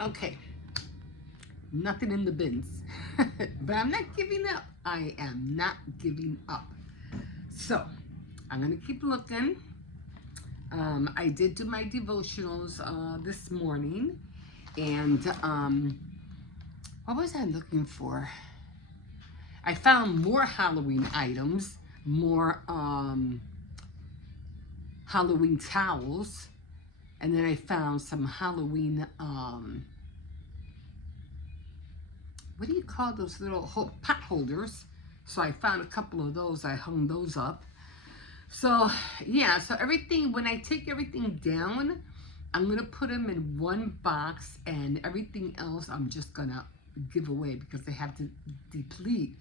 Okay, nothing in the bins. But I'm not giving up. I am not giving up. So, I'm going to keep looking. I did do my devotionals this morning. And what was I looking for? I found more Halloween items, more Halloween towels, and then I found some Halloween, what do you call those little pot holders? So I found a couple of those. I hung those up. So yeah, so everything, when I take everything down, I'm going to put them in one box, and everything else I'm just going to give away because they have to deplete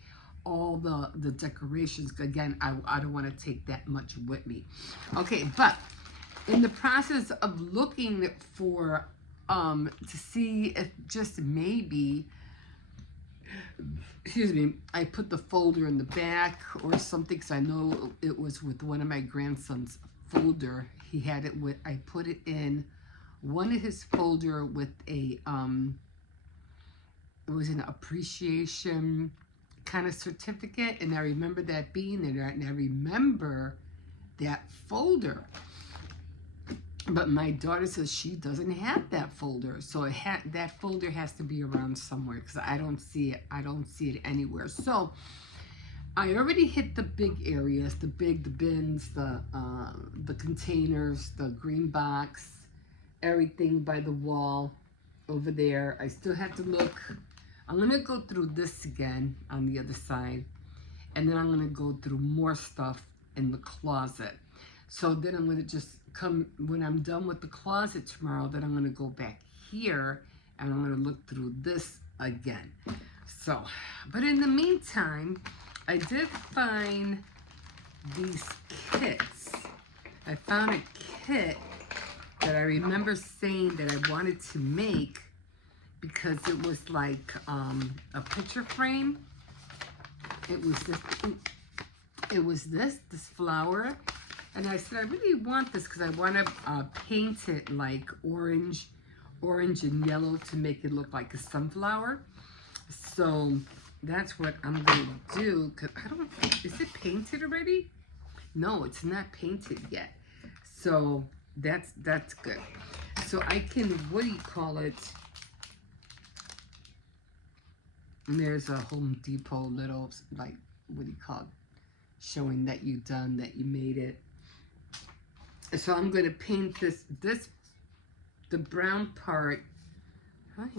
all the decorations. Again, I don't want to take that much with me. Okay, but in the process of looking for to see if just maybe, excuse me, I put the folder in the back or something, because I know it was with one of my grandson's folder. He had it with, I put it in one of his folder with a it was an appreciation kind of certificate, and I remember that being in there, and I remember that folder. But my daughter says she doesn't have that folder, so that folder has to be around somewhere because I don't see it. I don't see it anywhere. So I already hit the big areas, the bins, the containers, the green box, everything by the wall over there. I still have to look. I'm gonna go through this again on the other side, and then I'm gonna go through more stuff in the closet. So then I'm gonna just come, when I'm done with the closet tomorrow, then I'm gonna go back here and I'm gonna look through this again. So, but in the meantime, I did find these kits. I found a kit that I remember saying that I wanted to make because it was like a picture frame. It was this flower, and I said I really want this because I want to paint it like orange and yellow to make it look like a sunflower. So that's what I'm gonna do. Cause I don't think, is it painted already? No, it's not painted yet. So that's good. So I can, what do you call it? And there's a Home Depot little, like, what do you call it? Showing that you made it. So I'm going to paint the brown part. I don't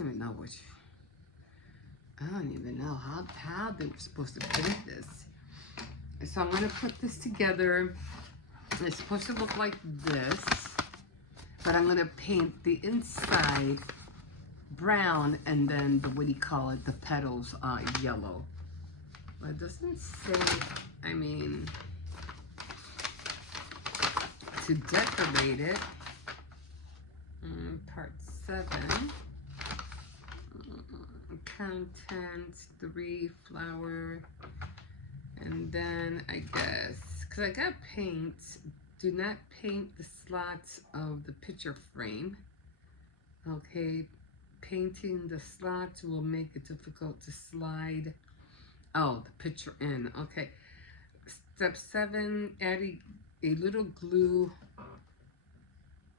even know how they were supposed to paint this. So I'm going to put this together. It's supposed to look like this, but I'm going to paint the inside brown, and then what do you call it? The petals yellow. But it doesn't say, I mean, to decorate it. Part 7. Contents 3, flower. And then I guess, because I got paint, do not paint the slots of the picture frame. Okay, painting the slots will make it difficult to slide, the picture in. Okay, step 7, add a little glue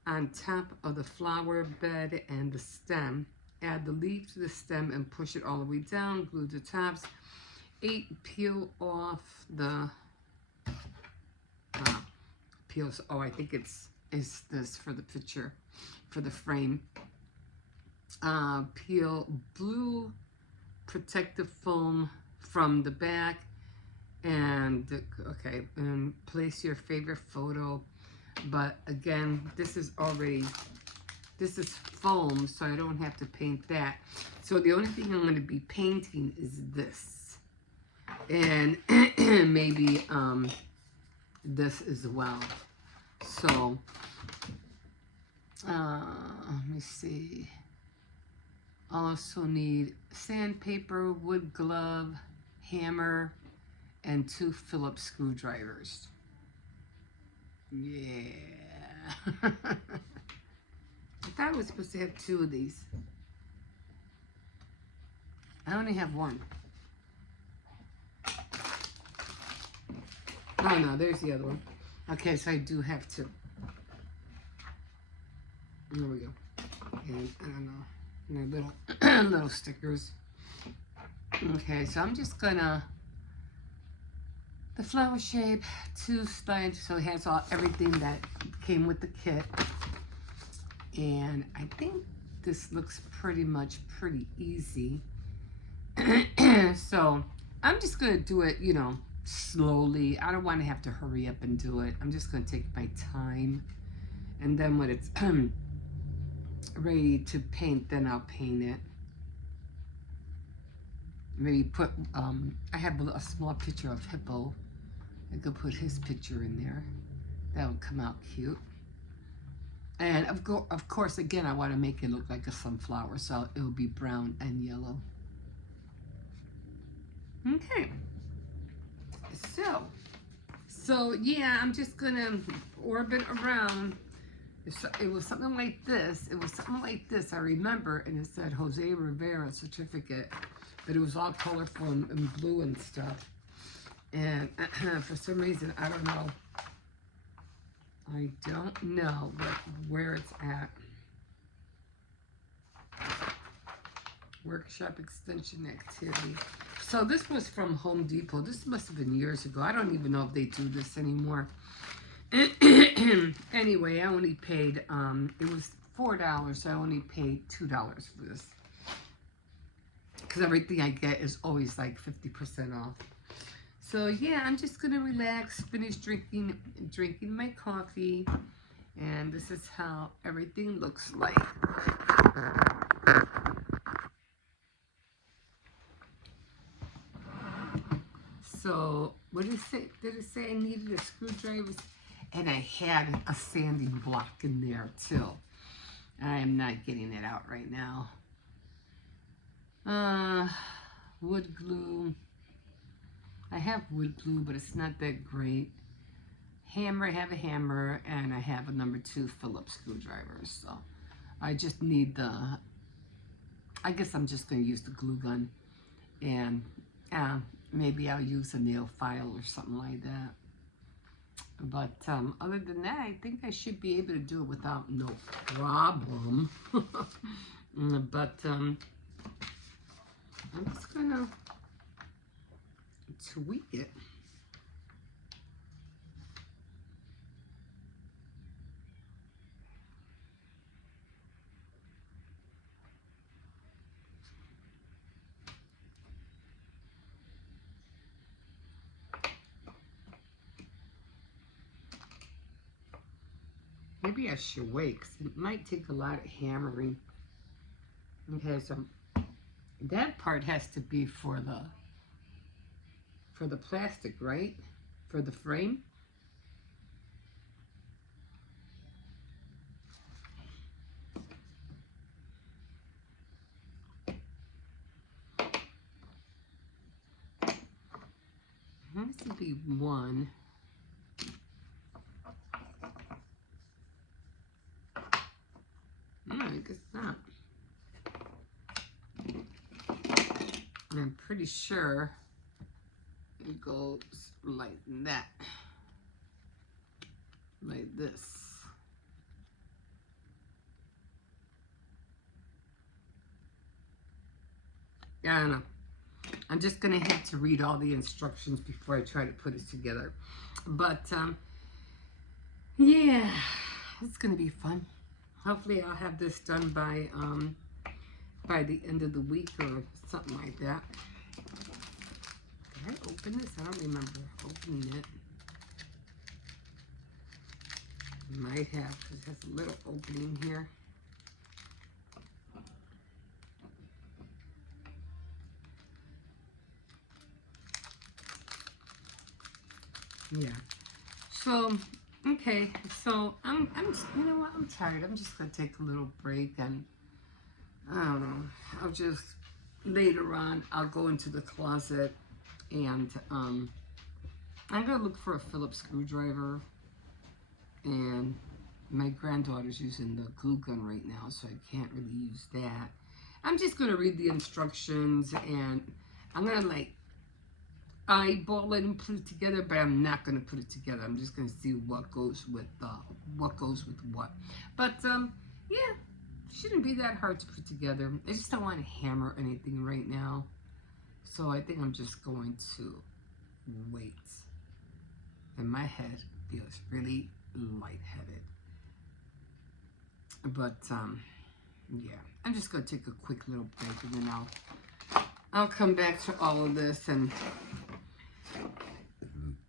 on top of the flower bed and the stem. Add the leaf to the stem and push it all the way down. Glue the tops. 8, peel off the peels. Oh, I think it's this for the picture, for the frame. Peel blue protective foam from the back, and and place your favorite photo. But again, this is foam, so I don't have to paint that. So the only thing I'm going to be painting is this, and maybe this as well. So let me see. Also need sandpaper, wood glove, hammer, and 2 Phillips screwdrivers. Yeah. I thought I was supposed to have 2 of these. I only have one. Oh no, there's the other one. Okay, so I do have two. There we go. And I don't know, little little stickers. Okay, so I'm just gonna the flower shape 2 slides, so it has everything that came with the kit. And I think this looks pretty easy. So I'm just gonna do it, slowly. I don't want to have to hurry up and do it. I'm just gonna take my time, and then when it's ready to paint, then I'll paint it. Maybe put I have a small picture of Hippo. I could put his picture in there. That would come out cute. And of course, again, I want to make it look like a sunflower, so it will be brown and yellow. Okay. So yeah, I'm just gonna orbit around. It was something like this. I remember, and it said Jose Rivera certificate, but it was all colorful and blue and stuff. And for some reason, I don't know where it's at. Workshop extension activity. So this was from Home Depot. This must have been years ago. I don't even know if they do this anymore. Anyway, I only paid, it was $4, so I only paid $2 for this. Because everything I get is always like 50% off. So yeah, I'm just gonna relax, finish drinking my coffee, and this is how everything looks like. So what did it say? Did it say I needed a screwdriver? And I had a sanding block in there too. I am not getting it out right now. Wood glue. I have wood glue, but it's not that great. Hammer, I have a hammer, and I have a number 2 Phillips screwdriver. So I just need I guess I'm just going to use the glue gun. And maybe I'll use a nail file or something like that. But other than that, I think I should be able to do it without no problem. But I'm just going to tweak it. Maybe I should wait, because it might take a lot of hammering. Okay, so that part has to be for the plastic, right? For the frame. Has to be one. No, I guess not. I'm pretty sure it goes like that. Like this. I don't know. I'm just going to have to read all the instructions before I try to put it together. But, yeah, it's going to be fun. Hopefully I'll have this done by the end of the week or something like that. Did I open this? I don't remember opening it. Might have, because it has a little opening here. Yeah. So, okay. So I'm you know what? I'm tired. I'm just gonna take a little break, and I don't know. I'll just later on. I'll go into the closet, and I'm gonna look for a Phillips screwdriver. And my granddaughter's using the glue gun right now, so I can't really use that. I'm just going to read the instructions, and I'm going to like eyeball it and put it together, but I'm not going to put it together. I'm just going to see what goes with what. But yeah, shouldn't be that hard to put together. I just don't want to hammer anything right now. So I think I'm just going to wait. And my head feels really lightheaded. But yeah, I'm just gonna take a quick little break, and then I'll come back to all of this, and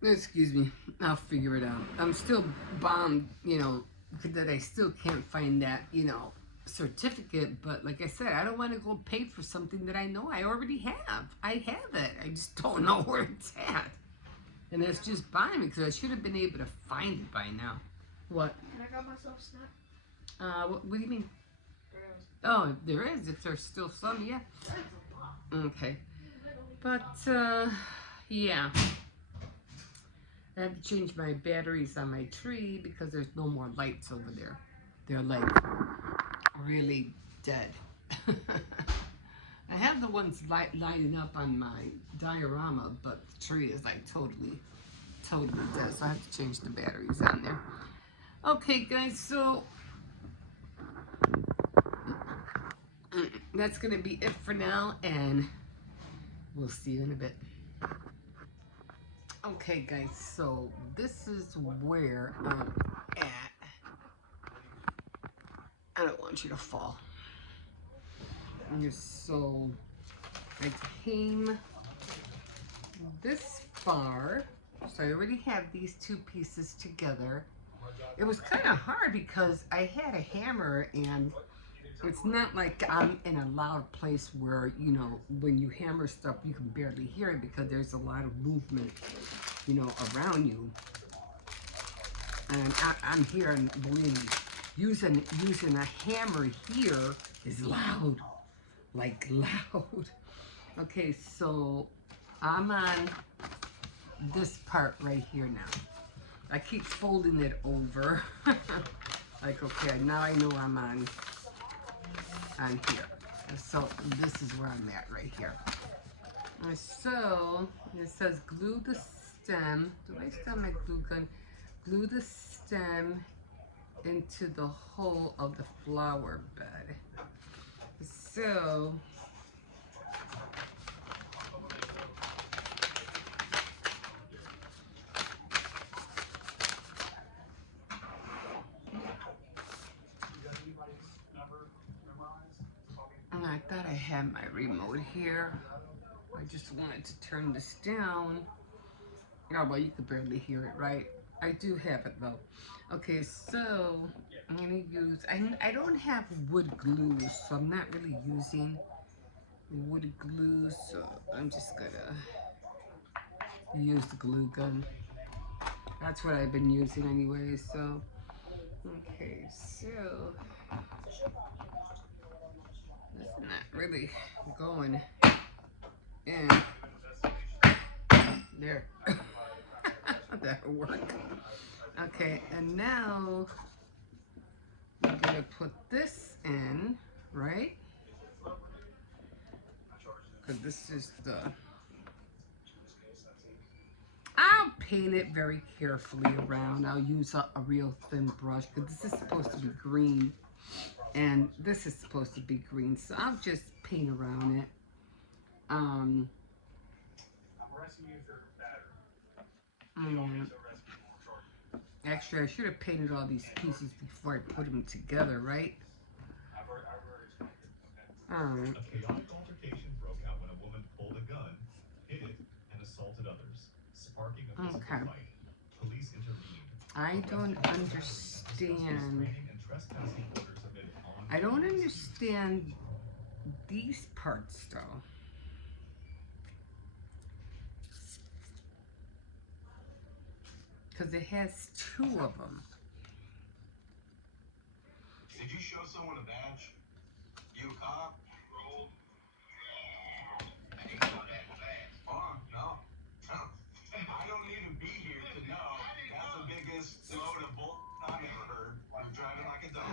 excuse me, I'll figure it out. I'm still bummed, that I still can't find that, certificate. But like I said, I don't want to go pay for something that I know I already have. I have it. I just don't know where it's at. And that's just by me, because I should have been able to find it by now. What? Can I got myself a snack? What do you mean? There is. Oh, there is. If there's still some, yeah. Okay. But, yeah. I have to change my batteries on my tree because there's no more lights over there. They're like really dead. I have the ones lighting up on my diorama, but the tree is like totally dead. So I have to change the batteries on there. Okay, guys, so that's going to be it for now, and we'll see you in a bit. Okay, guys, so this is where I'm at. I don't want you to fall. So I came this far, so I already have these two pieces together. It was kind of hard because I had a hammer, and it's not like I'm in a loud place where, when you hammer stuff, you can barely hear it because there's a lot of movement, around you. And I'm here, and believe me, using a hammer here is loud, like loud. Okay, so I'm on this part right here now. I keep folding it over. Like, okay, now I know I'm on here. So this is where I'm at right here. So it says glue the stem. Do I still have my glue gun? Glue the stem into the hole of the flower bed. So and I thought I had my remote here. I just wanted to turn this down. Oh, well, you could barely hear it, right? I do have it though. Okay, so I'm gonna use, I don't have wood glue, so I'm not really using wood glue, so I'm just gonna use the glue gun. That's what I've been using anyway, so. Okay, so it's not really going in. There. That'll work. Okay, and now I'm gonna put this in, right? Because this is I'll paint it very carefully around. I'll use a real thin brush because this is supposed to be green, and this is supposed to be green, so I'll just paint around it. Actually, I should have painted all these pieces before I put them together, right? Alright. A chaotic altercation broke out when a woman pulled a gun, hit it, and assaulted others, sparking a physical fight. Police intervened. I don't understand these parts, though. Because it has two of them. Did you show someone a badge? You a cop? Oh, no. I don't need to be here to know. That's the biggest load of bull I've ever heard. You're driving like a dog.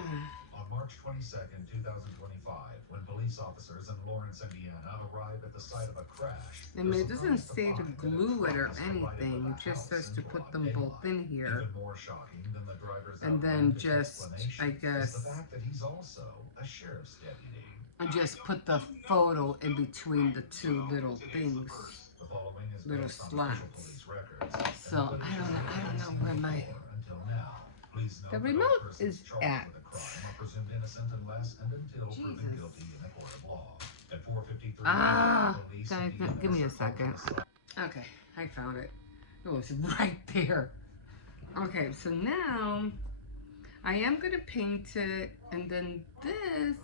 On March 22nd, 2025, when police police officers in Lawrence, Indiana, arrive at the site of a crash. I mean, it doesn't say to glue it or anything. It just says to put them both in here. Even more shocking than the driver's and then just, I guess, is the fact that he's also a sheriff's deputy. I just put the photo in between the two little things, The following is little based on slots. official police records. So I don't know where my Until now. Please note the that remote all persons is charged at. with a crime are presumed innocent unless and until proven Jesus. guilty in a court of law. At 4:53 police guys, and give me a EMS are second. focused on Okay, I found it. It was right there. Okay, so now I am gonna paint it, and then this,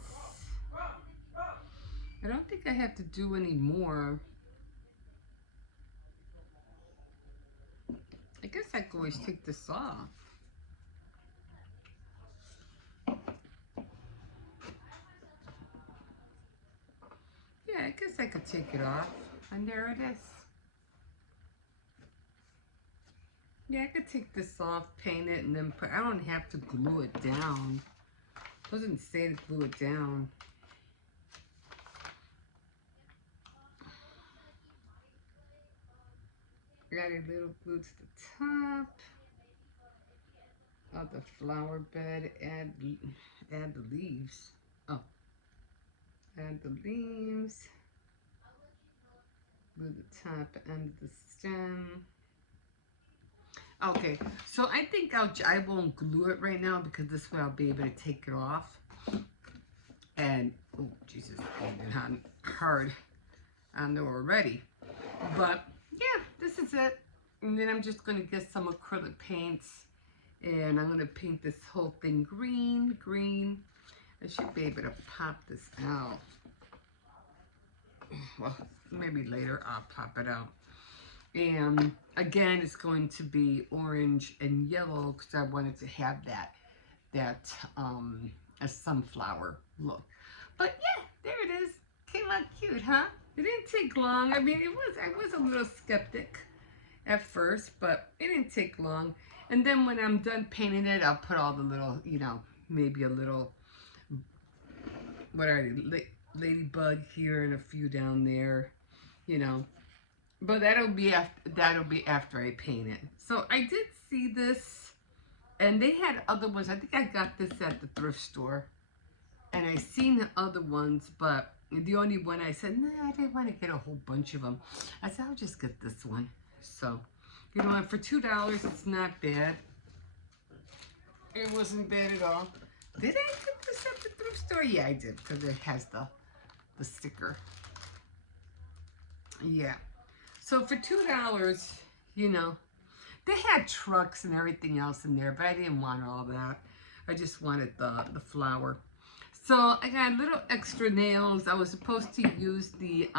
I don't think I have to do any more. I guess I can always take this off. Yeah, I guess I could take it off. And there it is. Yeah, I could take this off, paint it, and then put, I don't have to glue it down. It doesn't say to glue it down. Got a little glue to the top of the flower bed. Add the leaves. Oh, add the leaves. Glue the top end of the stem. Okay, so I think I won't glue it right now because this way I'll be able to take it off. And oh Jesus, it's on hard on there already. But yeah, this is it. And then I'm just gonna get some acrylic paints, and I'm gonna paint this whole thing green. I should be able to pop this out. Well, maybe later I'll pop it out. And again, it's going to be orange and yellow because I wanted to have that a sunflower look. But yeah, there it is. Came out cute, huh? It didn't take long. I mean, I was a little skeptic at first, but it didn't take long. And then when I'm done painting it, I'll put all the little, maybe a little, what are they, ladybug here and a few down there, But that'll be after I paint it. So I did see this, and they had other ones. I think I got this at the thrift store, and I seen the other ones, but the only one I said, nah, I didn't want to get a whole bunch of them. I said, I'll just get this one. So, and for $2, it's not bad. It wasn't bad at all. Did I get this at the thrift store? Yeah, I did, because it has the sticker. Yeah. So for $2, they had trucks and everything else in there, but I didn't want all that. I just wanted the flower. So I got little extra nails. I was supposed to use the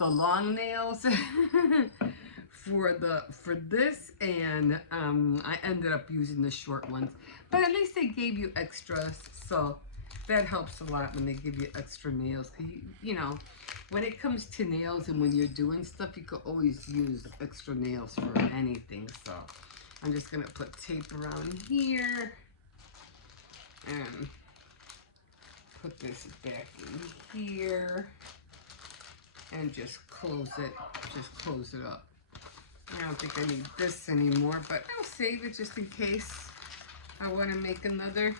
long nails for this, and I ended up using the short ones. But at least they gave you extras, so that helps a lot when they give you extra nails. When it comes to nails and when you're doing stuff, you could always use extra nails for anything. So I'm just gonna put tape around here and put this back in here and just close it up. I don't think I need this anymore, but I'll save it just in case I want to make another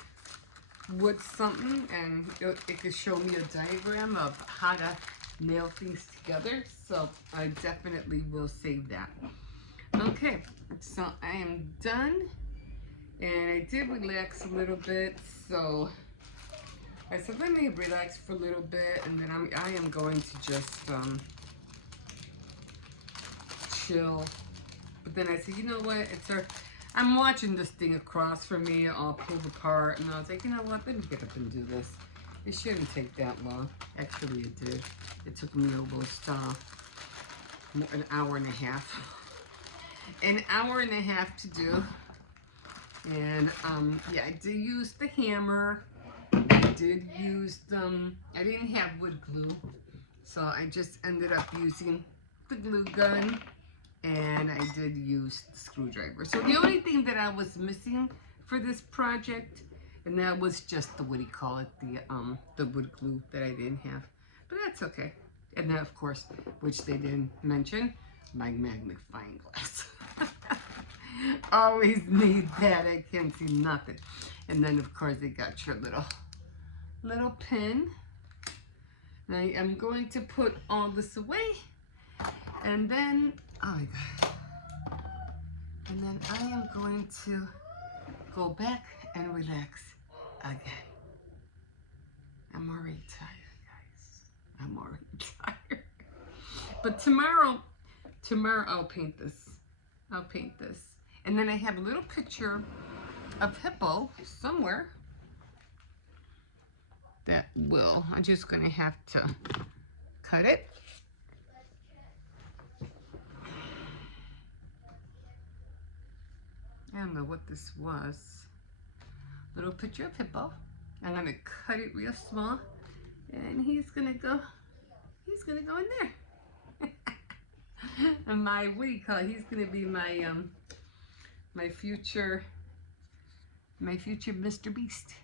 wood something, and it could show me a diagram of how to nail things together. So I definitely will save that. Okay, so I am done, and I did relax a little bit, so I said let me relax for a little bit, and then I am going to just chill. But then I said, you know what, I'm watching this thing across from me all pulled apart, and I was like, you know what, let me get up and do this. It shouldn't take that long. Actually, it did. It took me almost an hour and a half. An hour and a half to do. And yeah, I did use the hammer. I did use I didn't have wood glue, so I just ended up using the glue gun, and I did use the screwdriver. So the only thing that I was missing for this project And that was just the, what do you call it, the wood glue that I didn't have. But that's okay. And then, of course, which they didn't mention, my magnifying glass. Always need that. I can't see nothing. And then, of course, they got your little pin. And I am going to put all this away. And then, oh my God. And then I am going to go back and relax again. I'm already tired, guys. I'm already tired. But tomorrow I'll paint this. I'll paint this. And then I have a little picture of Hippo somewhere that I'm just gonna have to cut it. I don't know what this was. Little picture of Hippo. I'm gonna cut it real small, and he's gonna go in there. And my, what do you call it? He's gonna be my my future Mr. Beast.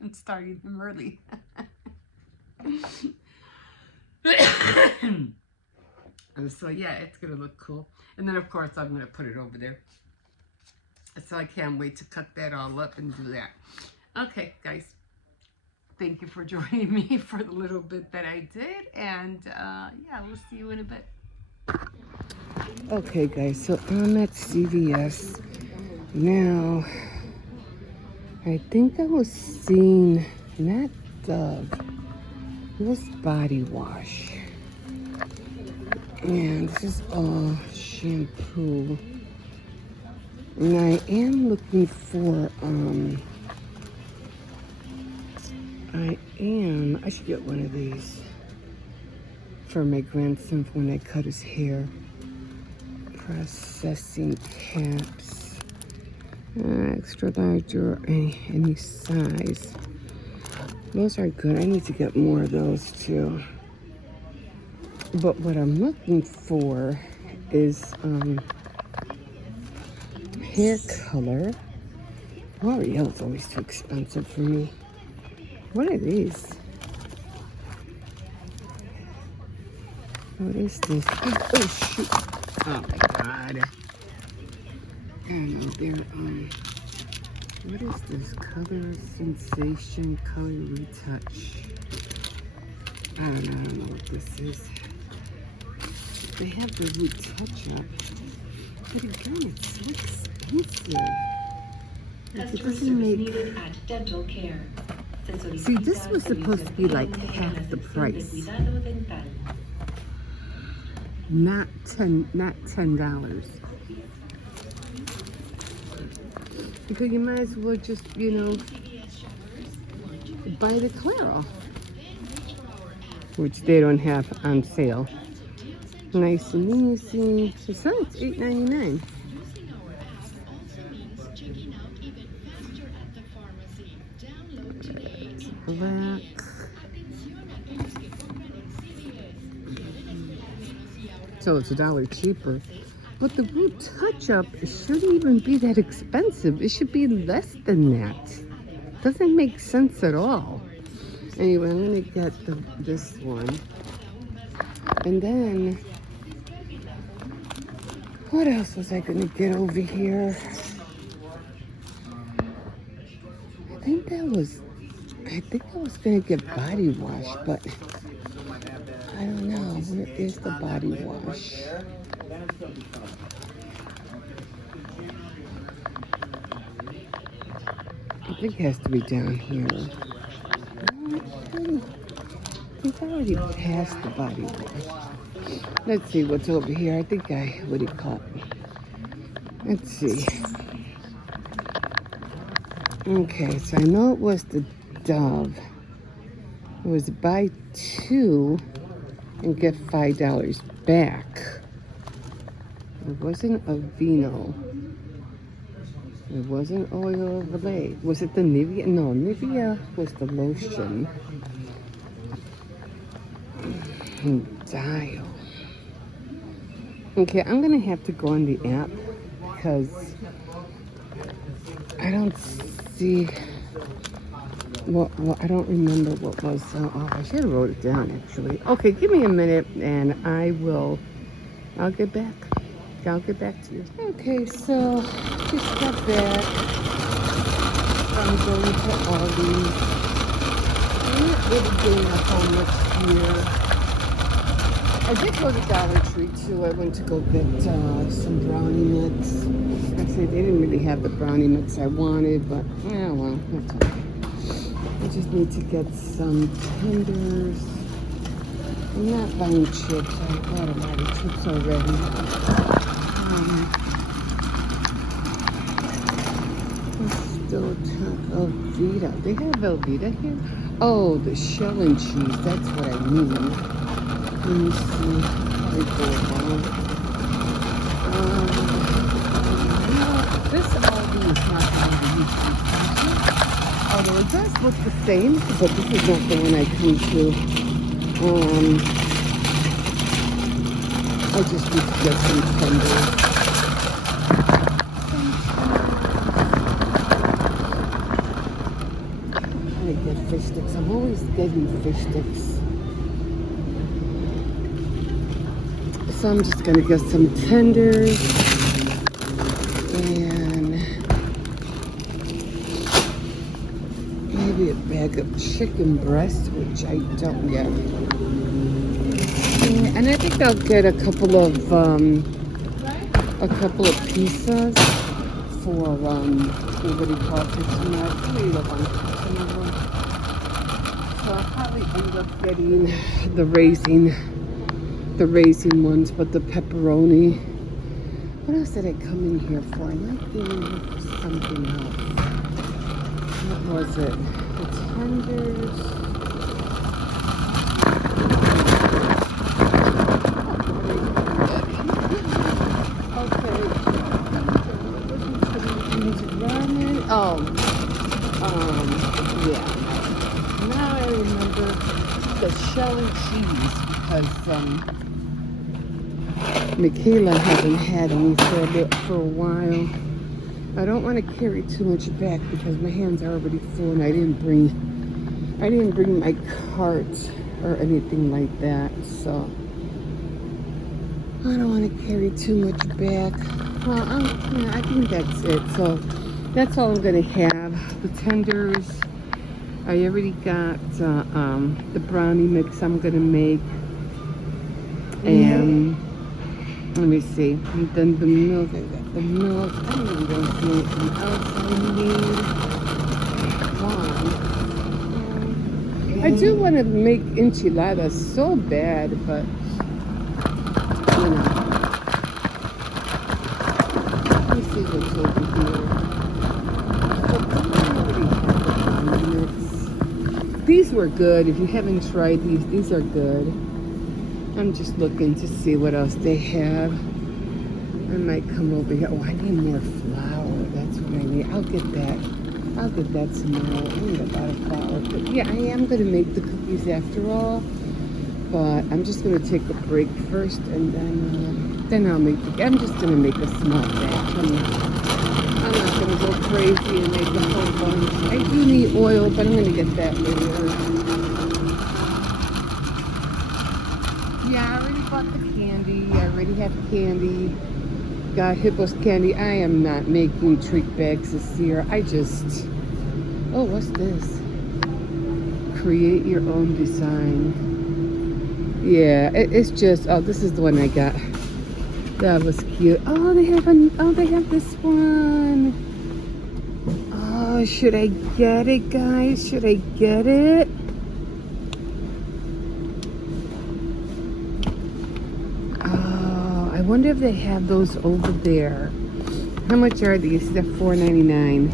I'm starting him early. So yeah, it's gonna look cool. And then of course I'm gonna put it over there. So I can't wait to cut that all up and do that. Okay, guys. Thank you for joining me for the little bit that I did. And yeah, we'll see you in a bit. Okay, guys. So I'm at CVS. Now, I think I was seeing, not Dove, it was body wash. And this is all shampoo. And I am looking for, I should get one of these for my grandson for when I cut his hair. Processing caps. Extra large or any size. Those are good. I need to get more of those too. But what I'm looking for is, hair color. L'Oreal is always too expensive for me. What are these? What is this? Oh shoot! Oh my God! I don't know. They're what is this? Color Sensation Color Retouch. I don't know what this is. They have the retouch up. But again, it's so expensive. Like, it doesn't make... At dental care. See, this was supposed to be like half the price. Not $10. Because you might as well just, you know, buy the Claro, which they don't have on sale. Nice and easy. So it's $8.99. Black. So it's $1 cheaper. But the root touch-up shouldn't even be that expensive. It should be less than that. Doesn't make sense at all. Anyway, I'm gonna get this one. And then, what else was I gonna get over here? I think I was gonna get body wash, but I don't know. Where is the body wash? I think it has to be down here. He's already passed the body wash. Let's see what's over here. I think I would have caught. Let's see. Okay, so I know it was the Dove. It was buy 2 and get $5 back. It wasn't a Vino. It wasn't Oil of Olay. Was it the Nivea? No, Nivea was the lotion. And Dial. Okay, I'm gonna have to go on the app because I don't see see. Well, I don't remember what was. Oh, I should have wrote it down actually. Okay, give me a minute and I'll get back. I'll get back to you. Okay, so just got back. I'm going to Aldie. I'm not really doing a whole much here. I did go to Dollar Tree too. I went to go get some brownie mix. Actually, they didn't really have the brownie mix I wanted, but yeah, well, that's okay. I just need to get some tenders. I'm not buying chips. I bought a lot of chips already. Still Velveeta. They have Velveeta here? Oh, the shell and cheese. That's what I need. Let me see. This Aldie is not the one that usually comes to. Although it does look the same, but this is not the one I come to. I just need to get some tenders. I get fish sticks. I'm always getting fish sticks. So I'm just gonna get some tenders and maybe a bag of chicken breast, which I don't get. And I think I'll get a couple of pizzas for what do you call it? Tonight. I really don't want some of them. So I'll probably end up getting the raisin ones, but the pepperoni. What else did I come in here for? I might be in here for something else. What was it? The tenders. Oh, yeah. Now I remember the shell and cheese because Michaela hasn't had any for a while. I don't want to carry too much back because my hands are already full and I didn't bring my cart or anything like that, so I don't want to carry too much back. Well, I think that's it. So that's all I'm gonna have. The tenders. I already got the brownie mix I'm gonna make, and let me see. And then the milk. I got the milk. I don't really don't see anything else I need. I do want to make enchiladas so bad, but you know. Let me see what's over here. These were good. If you haven't tried these are good. I'm just looking to see what else they have. I might come over here. Oh, I need more flour. That's what I need. I'll get that tomorrow. I need a lot of flour. But yeah, I am going to make the cookies after all. But I'm just going to take a break first, and then I'll make. I'm just going to make a small batch. I'm not going to go crazy and make a whole bunch. I do need oil, but I'm going to get that later. Yeah, I already bought the candy. I already have candy. Got Hippos candy. I am not making treat bags this year. Oh, what's this? Create your own design. Yeah, it's just, oh, this is the one I got. That was cute. Oh, they have this one. Oh, should I get it, guys? Should I get it? Oh, I wonder if they have those over there. How much are these? They're $4.99.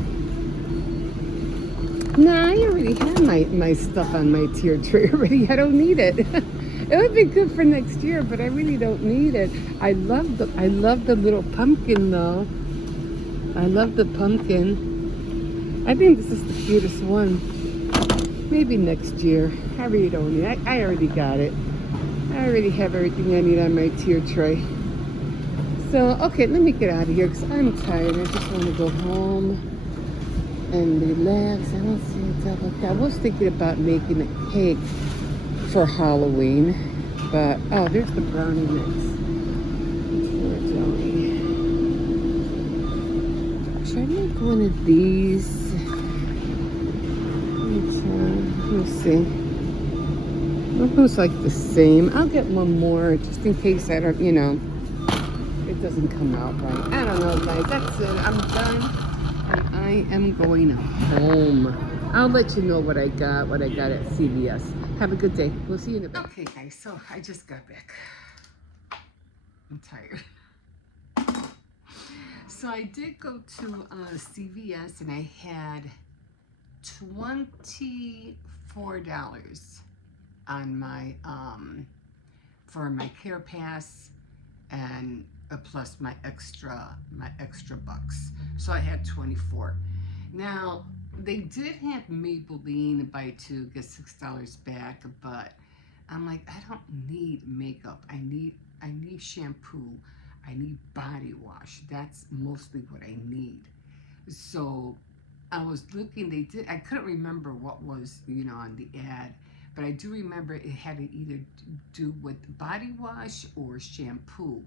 Nah, I already have my stuff on my tier tray already. I don't need it. It would be good for next year, but I really don't need it. I love the little pumpkin though. I love the pumpkin. I think this is the cutest one. Maybe next year. I really don't need it. I already got it. I already have everything I need on my tier tray. So, okay, let me get out of here because I'm tired. I just want to go home. and relax. I don't see it like that. I was thinking about making a cake for Halloween, but oh, there's the brownie mix. Unfortunately, should I make one of these? Let's see. It looks like the same. I'll get one more just in case I don't, it doesn't come out right. I don't know, guys. That's it. I'm done. And I am going home. I'll let you know what I got at CVS. Have a good day. We'll see you in a bit. Okay, guys. So I just got back. I'm tired. So I did go to CVS and I had $24 on my for my care pass and plus my extra bucks. So I had 24. Now they did have Maybelline buy two get $6 back, but I'm like, I don't need makeup. I need shampoo. I need body wash. That's mostly what I need. So I was looking, I couldn't remember what was, on the ad, but I do remember it had to either do with body wash or shampoo.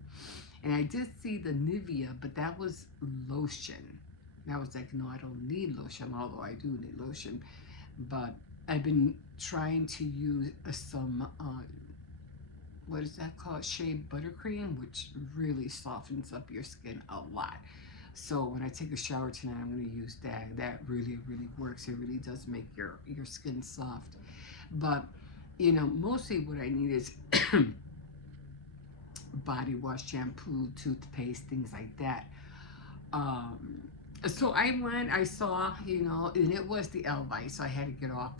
And I did see the Nivea, but that was lotion. And I was like, no, I don't need lotion, although I do need lotion. But I've been trying to use some, what is that called? Shea buttercream, which really softens up your skin a lot. So when I take a shower tonight, I'm going to use that. That really, really works. It really does make your skin soft. But, mostly what I need is body wash, shampoo, toothpaste, things like that. So I saw, and it was the Aldie, so I had to get off,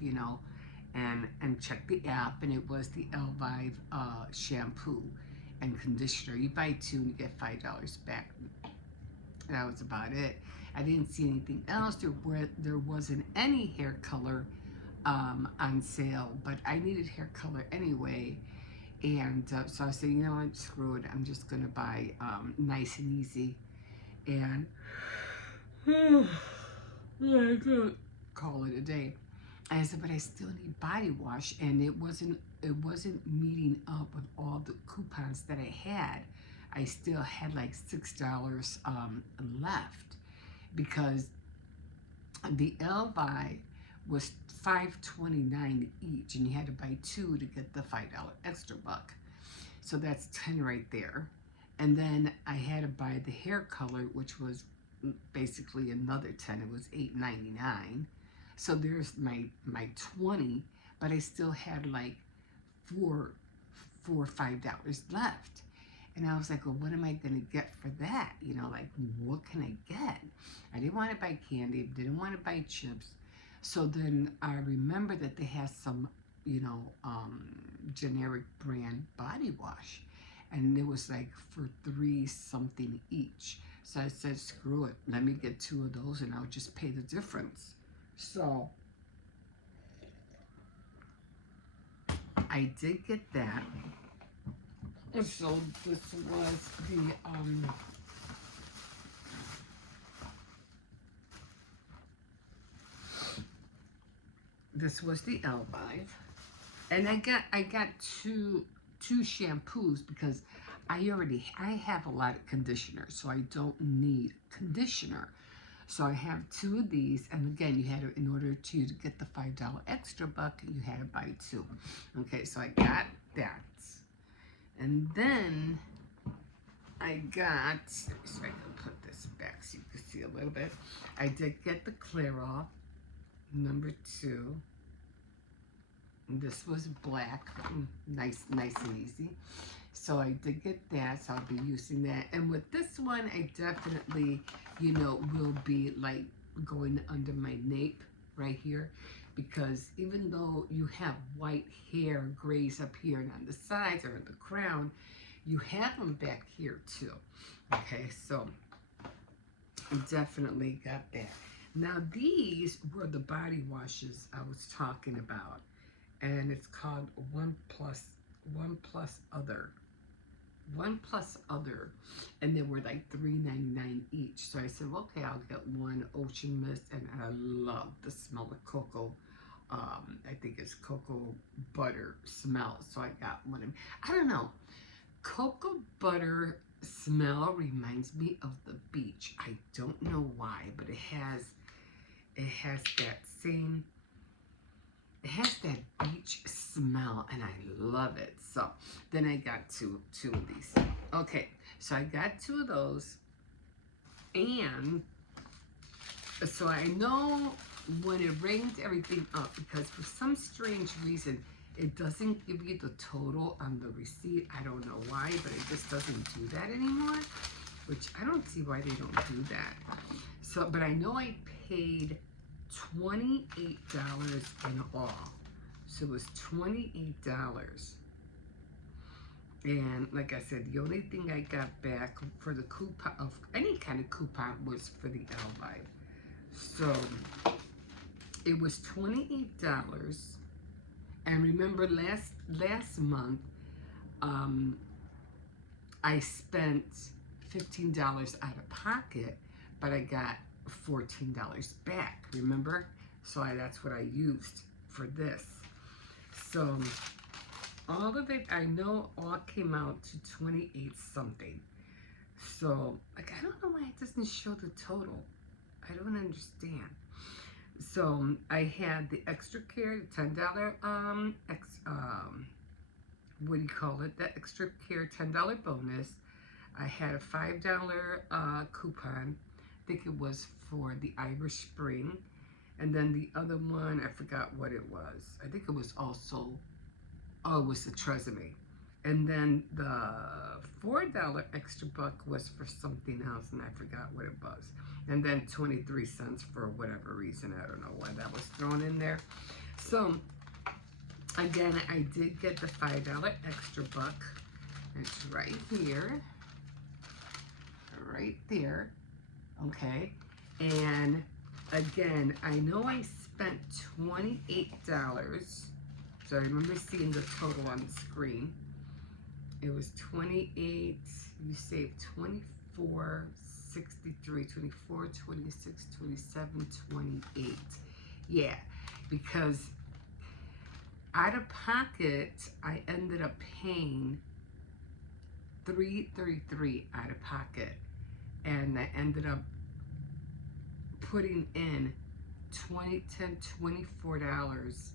and check the app, and it was the Aldie shampoo and conditioner. You buy two and you get $5 back. That was about it. I didn't see anything else. There wasn't any hair color on sale, but I needed hair color anyway. And so I said, you know what, screw it. I'm just going to buy Nice and Easy. And I'm gonna call it a day. And I said, but I still need body wash. And it wasn't meeting up with all the coupons that I had. I still had like $6 left because the Aldie was $5.29 each, and you had to buy two to get the $5 extra buck. So that's 10 right there. And then I had to buy the hair color, which was basically another 10. It was $8.99. So there's my 20, but I still had like $4 or $5 left. And I was like, well, what am I going to get for that? Like, what can I get? I didn't want to buy candy. Didn't want to buy chips. So then I remember that they had some, generic brand body wash. And it was like for $3 something each. So I said, screw it. Let me get two of those and I'll just pay the difference. So I did get that. And so this was the Aldie, and I got two shampoos because I have a lot of conditioner, so I don't need conditioner. So I have two of these, and again, you had to, in order to get the $5 extra buck, you had to buy two. Okay, so I got that. And then I got, let me see if I can put this back so you can see a little bit. I did get the Clear Off, number 2. This was black, nice and easy. So I did get that, so I'll be using that. And with this one, I definitely, will be like going under my nape right here. Because even though you have white hair, grays up here and on the sides or the crown, you have them back here too. Okay, so I definitely got that. Now these were the body washes I was talking about. And it's called One Plus Other. one plus other, and they were like $3.99 each. So I said, well, okay, I'll get one ocean mist, and I love the smell of cocoa. I think it's cocoa butter smell, so I got one. I don't know, cocoa butter smell reminds me of the beach. I don't know why, but it has that same, it has that beach smell, and I love it. So then I got two of these. Okay, so I got two of those, and so I know when it rains everything up, because for some strange reason it doesn't give you the total on the receipt. I don't know why, but it just doesn't do that anymore, which I don't see why they don't do that. So, but I know I paid $28 in all. So it was $28. And like I said, the only thing I got back for the coupon, of any kind of coupon, was for the Aldie. So it was $28. And remember last month, I spent $15 out of pocket, but I got $14 back, remember? So that's what I used for this. So all of it, I know, all came out to 28 something. So, like, I don't know why it doesn't show the total. I don't understand. So I had the extra care, the $10 what do you call it? The extra care $10 bonus. I had a $5 coupon. I think it was for the Irish Spring. And then the other one, I forgot what it was. I think it was also, oh, it was the Tresemme. And then the $4 extra buck was for something else, and I forgot what it was. And then 23 cents for whatever reason. I don't know why that was thrown in there. So, again, I did get the $5 extra buck. It's right here. Right there. Okay. And again, I know I spent $28. So I remember seeing the total on the screen. It was 28, you saved 24, 63, 24, 26, 27, 28. Yeah, because out of pocket, I ended up paying $3.33 out of pocket. And I ended up putting in $24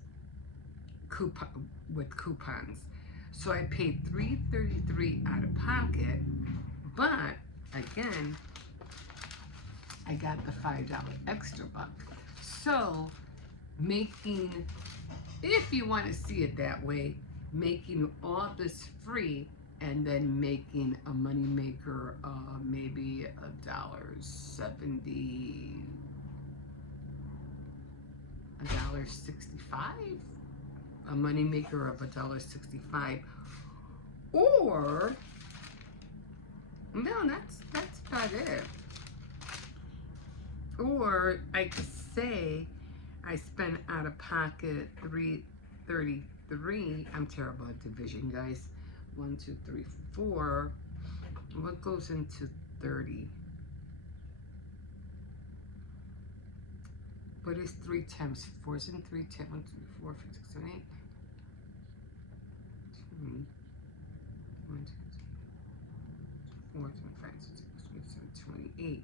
coupon with coupons. So I paid $3.33 out of pocket, but again, I got the $5 extra buck. So making, if you want to see it that way, making all this free and then making a money maker, maybe $1.70, $1.65. A money maker of $1.65, or no, that's about it. Or I could say I spent out of pocket $3.33. I'm terrible at division, guys. 1, 2, 3, 4. What goes into 30? What is 3 times 4? Isn't 3 times 1, 2, 3, 4, 5, 6, 7, 8? 1, 2, 3, 4, 5, 6, 7, 28.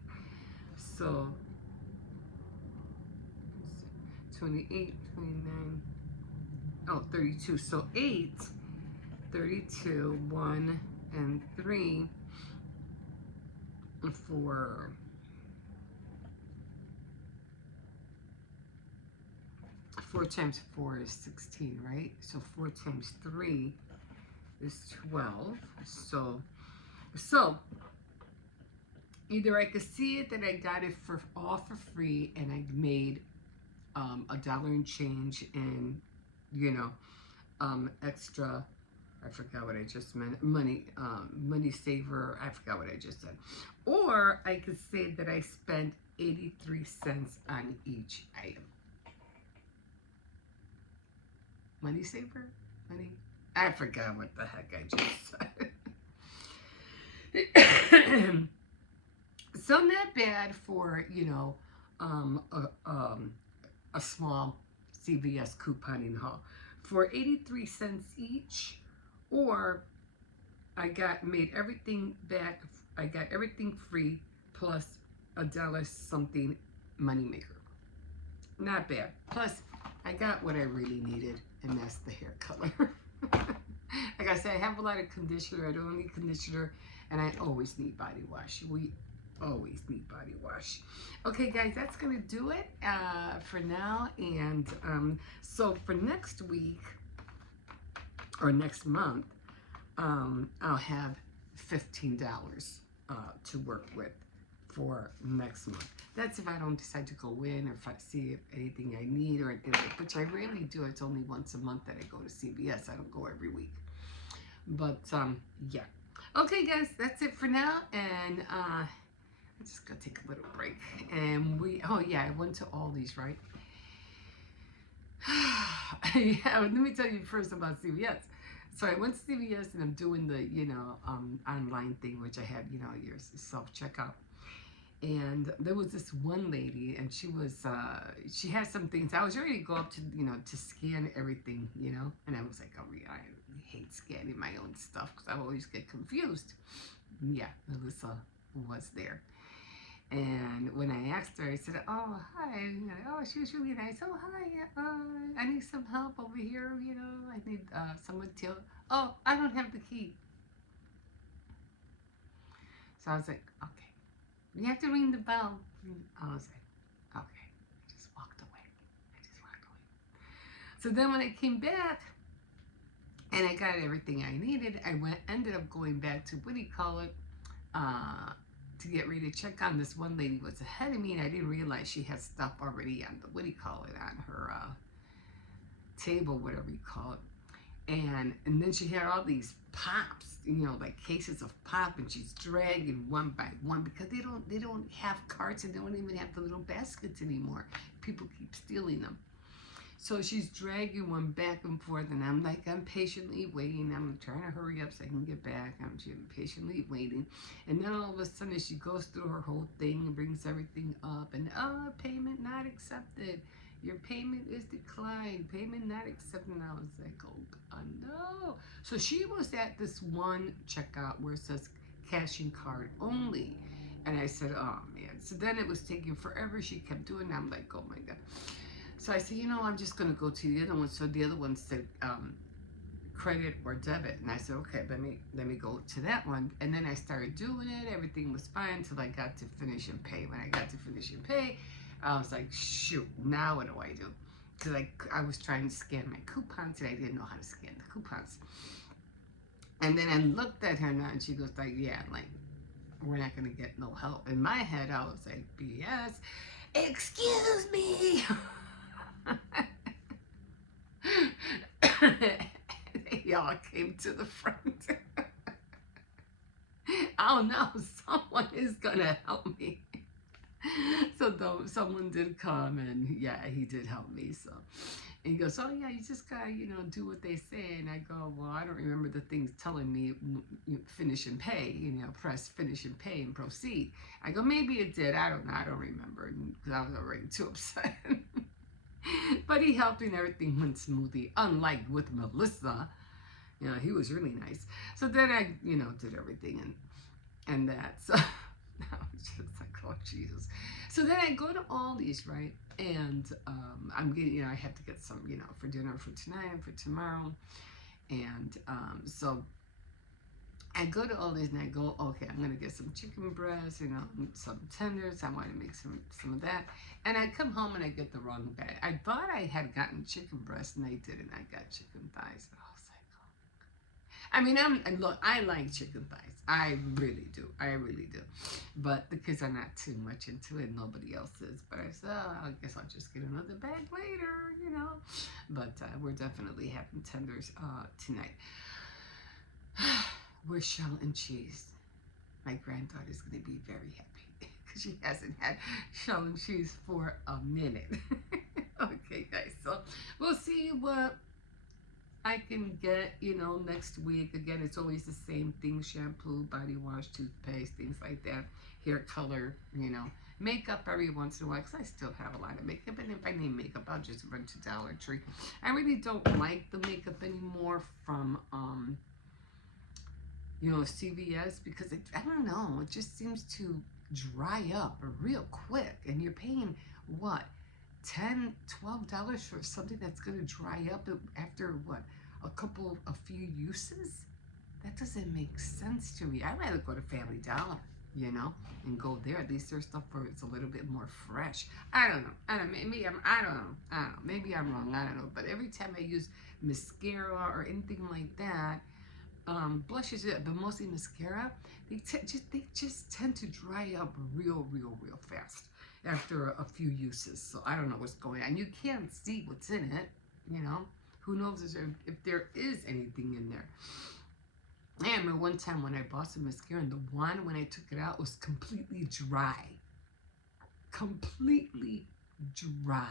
So 28, 29, oh, 32. So 8, 32, 1, and 3 for 4 times 4 is 16, right? So 4 times 3 is 12. So either I could see it that I got it all for free, and I made $1 and change in, extra. I forgot what I just meant. Money saver. I forgot what I just said. Or I could say that I spent 83 cents on each item. Money saver? I forgot what the heck I just said. So not bad for, a small CVS couponing haul. For 83 cents each, or made everything back. I got everything free plus $1 something moneymaker. Not bad. Plus, I got what I really needed, and that's the hair color. Like I said, I have a lot of conditioner. I don't need conditioner, and I always need body wash. We always need body wash. Okay, guys, that's gonna do it for now. And so for next week or next month, I'll have $15 to work with for next month. That's if I don't decide to go in, or if I see if anything I need or anything, which I rarely do. It's only once a month that I go to CVS. I don't go every week. But yeah. Okay, guys, that's it for now. And I'm just gonna take a little break. And I went to Aldie's, right? Yeah, let me tell you first about CVS. So I went to CVS and I'm doing the, online thing, which I had, your self-checkout. And there was this one lady, and she had some things. I was ready to go up to, to scan everything, and I was like, oh, yeah, I hate scanning my own stuff because I always get confused. Yeah, Melissa was there. And when I asked her, I said, oh, hi. Oh, she was really nice. Oh, hi. I need some help over here. I need someone to. Oh, I don't have the key. So I was like, okay. You have to ring the bell. I was like, okay. I just walked away. So then when I came back and I got everything I needed, ended up going back to, to get ready to check on this one lady was ahead of me, and I didn't realize she had stuff already on the, on her table, whatever you call it. And then she had all these pops, like cases of pop, and she's dragging one by one because they don't have carts, and they don't even have the little baskets anymore. People keep stealing them. So she's dragging one back and forth, and I'm patiently waiting. I'm trying to hurry up so I can get back. I'm patiently waiting. And then all of a sudden she goes through her whole thing and brings everything up, and payment not accepted. Your payment is declined. Payment not accepted. And I was like, oh no. So she was at this one checkout where it says cashing card only. And I said, oh man. So then it was taking forever. She kept doing it. I'm like, oh my God. So I said, I'm just going to go to the other one. So the other one said credit or debit. And I said, okay, let me go to that one. And then I started doing it. Everything was fine until I got to finish and pay. When I got to finish and pay, I was like, shoot, now what do I do? Because I was trying to scan my coupons, and I didn't know how to scan the coupons. And then I looked at her now, and she goes like, yeah, like, we're not going to get no help. In my head, I was like, BS. Excuse me. They all came to the front. Oh no, someone is going to help me. So someone did come, and yeah, he did help me. So, and he goes, oh yeah, you just gotta, do what they say. And I go, well, I don't remember the things telling me finish and pay, press finish and pay and proceed. I go, maybe it did. I don't know. I don't remember, because I was already too upset. But he helped me, and everything went smoothly. Unlike with Melissa, he was really nice. So then I, did everything and that. So I was just like, oh Jesus. So then I go to Aldie's, right? And I'm getting, I have to get some, for dinner for tonight and for tomorrow. And so I go to Aldie's and I go, okay, I'm gonna get some chicken breast, some tenders. I want to make some of that. And I come home and I get the wrong bag. I thought I had gotten chicken breast, and I didn't. I got chicken thighs. I was like, oh. I mean, look, I like chicken thighs. I really do. But the kids are not too much into it. Nobody else is. But I said, oh, I guess I'll just get another bag later, But we're definitely having tenders tonight. With shell and cheese. My granddaughter's going to be very happy because she hasn't had shell and cheese for a minute. Okay, guys. So we'll see what I can get, next week. Again, it's always the same thing: shampoo, body wash, toothpaste, things like that, hair color. Makeup every once in a while, because I still have a lot of makeup. And if I need makeup, I'll just run to Dollar Tree. I really don't like the makeup anymore from, CVS, because I don't know, it just seems to dry up real quick. And you're paying, what, $10, $12 for something that's going to dry up after, what, a few uses? That doesn't make sense to me. I'd rather go to Family Dollar, and go there. At least their stuff it's a little bit more fresh. I don't know. Maybe I don't know. Maybe I'm wrong. I don't know. But every time I use mascara or anything like that, blushes, but mostly mascara, they just tend to dry up real fast after a few uses. So I don't know what's going on. You can't see what's in it. Who knows if there is anything in there. I remember one time when I bought some mascara, and the wand, when I took it out, was completely dry. Completely dry.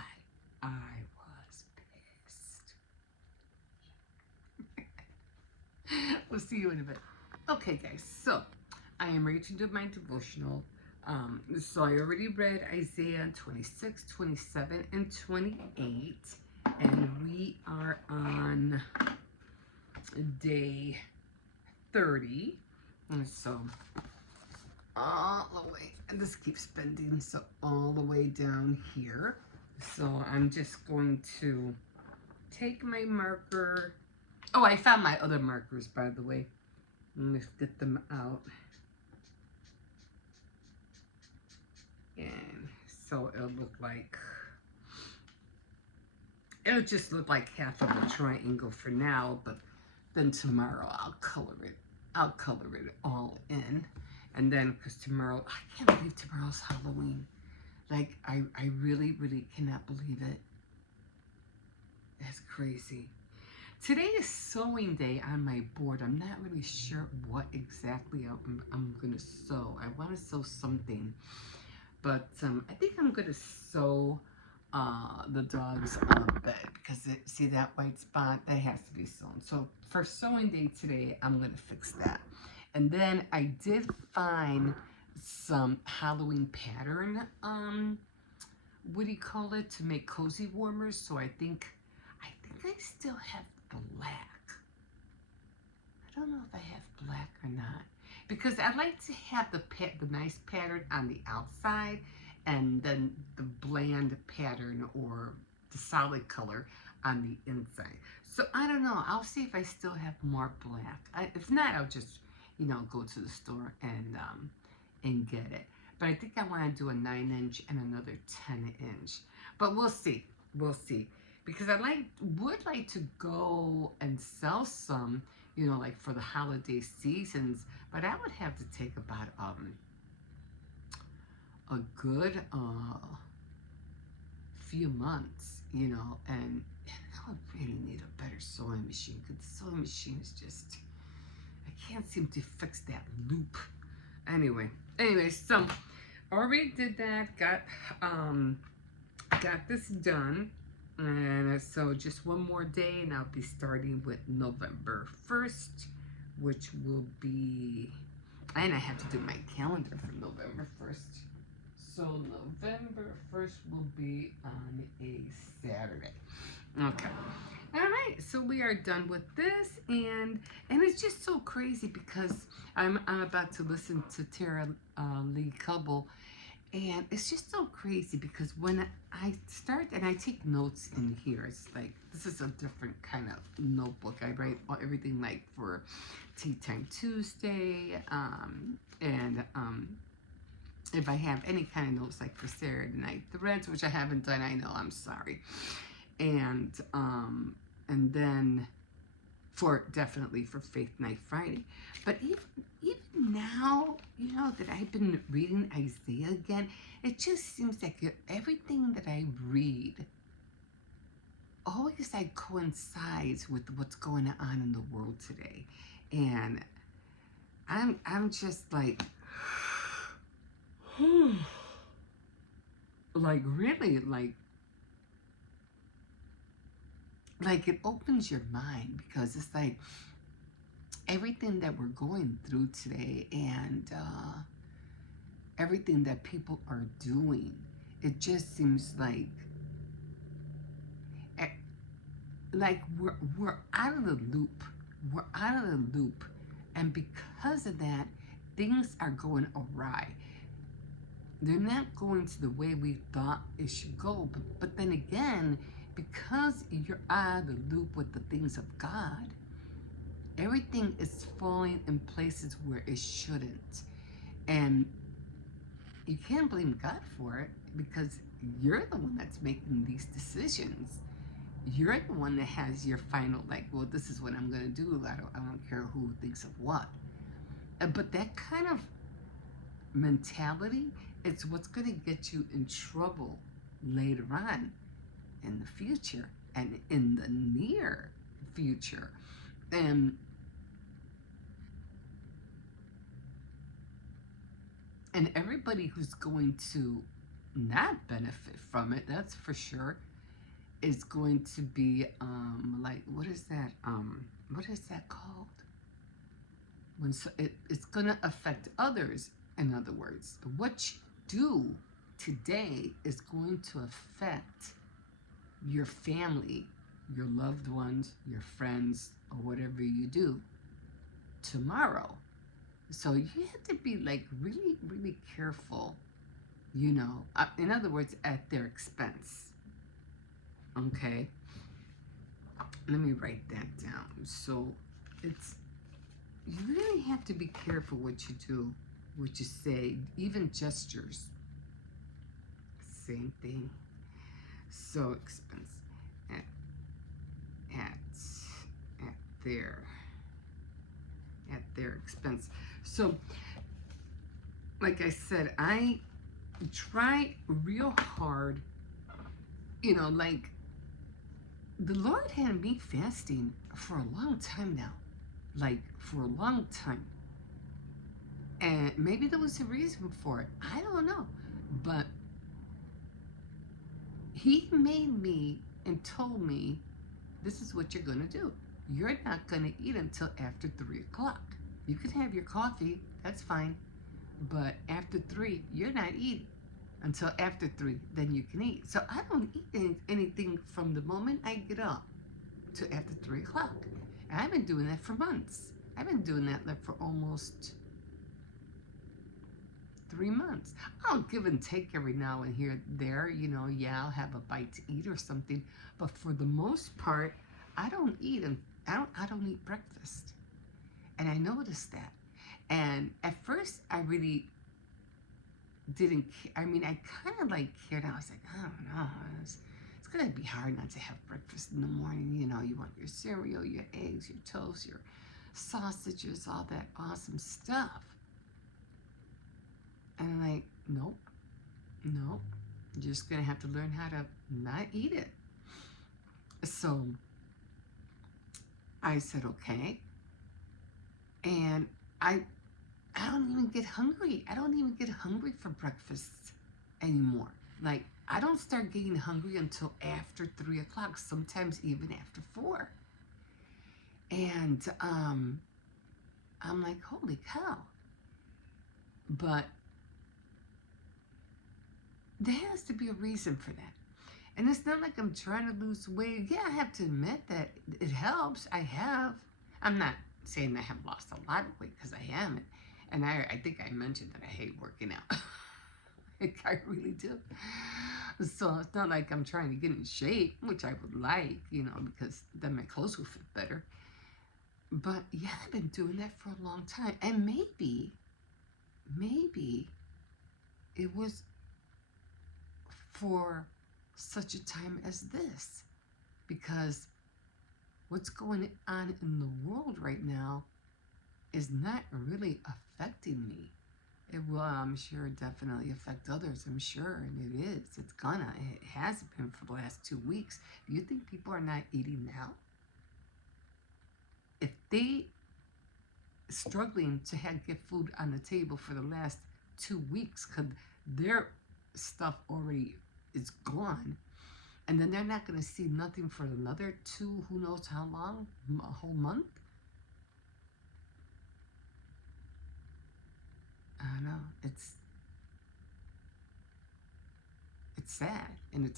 I was pissed. We'll see you in a bit. Okay, guys, so I am ready to do my devotional. So I already read Isaiah 26, 27, and 28. And we are on day 30. And so all the way, and this keeps bending, so all the way down here. So I'm just going to take my marker. Oh, I found my other markers, by the way. Let's get them out. And so it'll just look like half of a triangle for now, but then tomorrow I'll color it all in. And then, because tomorrow, I can't believe tomorrow's Halloween. Like, I really cannot believe it. That's crazy. Today is sewing day on my board. I'm not really sure what exactly I'm going to sew. I want to sew something. But I think I'm going to sew the dog's bed. Because, see that white spot? That has to be sewn. So, for sewing day today, I'm going to fix that. And then I did find some Halloween pattern, what do you call it, to make cozy warmers. So I think I still have black. I don't know if I have black or not, because I like to have the nice pattern on the outside, and then the bland pattern or the solid color on the inside. So I don't know. I'll see if I still have more black. If not, I'll just go to the store and get it. But I think I want to do a 9-inch and another 10-inch. But we'll see. We'll see. Because I would like to go and sell some, like for the holiday seasons. But I would have to take about a good few months, and I would really need a better sewing machine, because the sewing machine is just, I can't seem to fix that loop. Anyway, so already did that, got this done, and so just one more day, and I'll be starting with November 1st, which will be, and I have to do my calendar for November 1st. So November 1st will be on a Saturday. Okay. All right. So we are done with this, and it's just so crazy because I'm about to listen to Tara Lee Cobble, and it's just so crazy because when I start and I take notes in here, it's like this is a different kind of notebook. I write everything like for Tea Time Tuesday, and if I have any kind of notes like for Saturday Night Threads, which I haven't done, I know, I'm sorry. And then definitely for Faith Night Friday. But even now, that I've been reading Isaiah again, it just seems like everything that I read always like coincides with what's going on in the world today. And I'm just like, like really, like like it opens your mind, because it's like everything that we're going through today, and everything that people are doing, it just seems eh, like we're out of the loop. We're out of the loop, and because of that, things are going awry. They're not going to the way we thought it should go. But then again, because you're out of the loop with the things of God, everything is falling in places where it shouldn't. And you can't blame God for it, because you're the one that's making these decisions. You're the one that has your final, like, well, this is what I'm going to do. I don't care who thinks of what. But that kind of mentality, it's what's going to get you in trouble later on in the future and in the near future. And everybody who's going to not benefit from it, that's for sure, is going to be like, what is that called? It's going to affect others. In other words, what you do today is going to affect your family, your loved ones, your friends, or whatever you do tomorrow. So you have to be like really, really careful, in other words, at their expense. Okay? Let me write that down. So you really have to be careful what you do, what you say, even gestures. Same thing. So expense at their expense. So, like I said, I try real hard, like the Lord had me fasting for a long time now, like for a long time. And maybe there was a reason for it. I don't know. But He made me and told me, this is what you're going to do. You're not going to eat until after 3 o'clock. You can have your coffee, that's fine. But after 3, you're not eating until after 3. Then you can eat. So I don't eat anything from the moment I get up to after 3 o'clock. And I've been doing that for months. I've been doing that like for almost 3 months. I'll give and take every now and here, there. I'll have a bite to eat or something. But for the most part, I don't eat, and I don't eat breakfast. And I noticed that. And at first, I really didn't care. I mean, I kind of like cared. I was like, I don't know. It's going to be hard not to have breakfast in the morning. You want your cereal, your eggs, your toast, your sausages, all that awesome stuff. And I'm like, nope. You're just going to have to learn how to not eat it. So I said, okay. And I don't even get hungry. I don't even get hungry for breakfast anymore. Like, I don't start getting hungry until after 3 o'clock, sometimes even after 4. And I'm like, holy cow. But there has to be a reason for that. And it's not like I'm trying to lose weight. Yeah, I have to admit that it helps. I'm not saying I have lost a lot of weight, because I haven't. And I think I mentioned that I hate working out. Like, I really do. So it's not like I'm trying to get in shape, which I would like, because then my clothes will fit better. But yeah, I've been doing that for a long time. And maybe it was for such a time as this, because what's going on in the world right now is not really affecting me. It will, I'm sure, definitely affect others. I'm sure, and it is. It has been for the last 2 weeks. Do you think people are not eating now? If they struggling to get food on the table for the last 2 weeks, because their stuff already is gone, And then they're not going to see nothing for another who knows how long, a whole month. I don't know. It's sad, and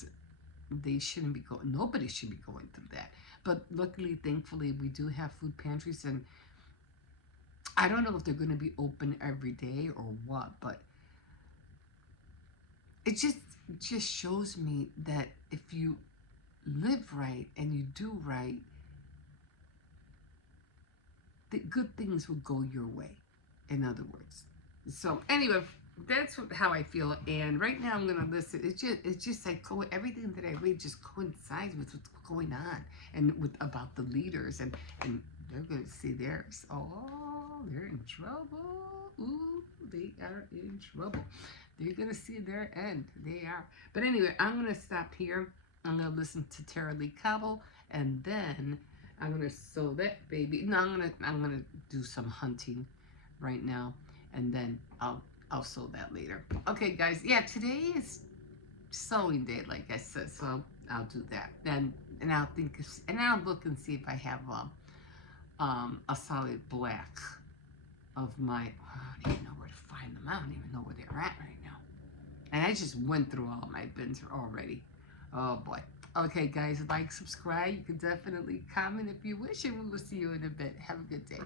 they shouldn't be going. Nobody should be going through that. But luckily, thankfully, we do have food pantries, and I don't know if they're going to be open every day or what, but it just shows me that if you live right and you do right, the good things will go your way. In other words. So anyway, that's how I feel. And right now I'm gonna listen. It's just like everything that I read just coincides with what's going on and with about the leaders, and they're gonna see theirs. Oh, they're in trouble. Ooh, they are in trouble. They're gonna see their end. They are. But anyway, I'm gonna stop here. I'm gonna listen to Tara Lee Cobble, and then I'm gonna sew that baby. No, I'm gonna do some hunting right now, and then I'll sew that later. Okay, guys. Yeah, today is sewing day, like I said, so I'll do that. And I'll I'll look and see if I have a solid black of my. I don't even know where to find them. I don't even know where they're at right now. And I just went through all my bins already. Oh boy. Okay, guys, like, subscribe. You can definitely comment if you wish, and we will see you in a bit. Have a good day.